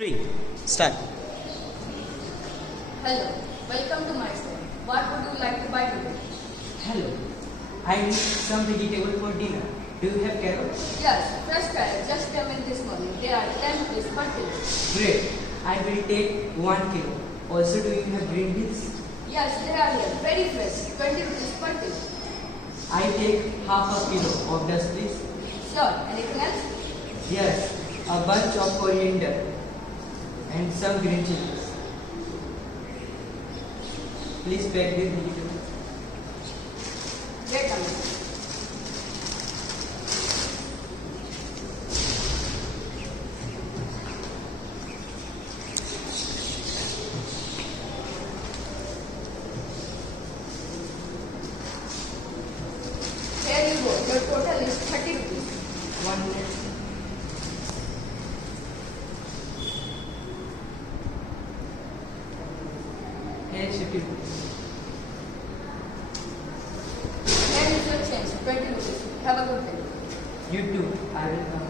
3. Start. Hello, welcome to my store. What would you like to buy today? Hello, I need some vegetable for dinner. Do you have carrots? Yes, fresh carrots just came in this morning. They are 10 rupees per kilo. Great. I will take 1 kilo. Also, do you have green beans? Yes, they are here. Very fresh. 20 rupees per kilo. I take half a kilo of this, please. Sure. Anything else? Yes, a bunch of coriander and some green chilies. Please pack this vegetable. Wait a minute. Here you go. Your total is 30 rupees. 1 minute. Here is 50 rupees. Here is your change. 20 rupees. Have a good day. You too. I will come.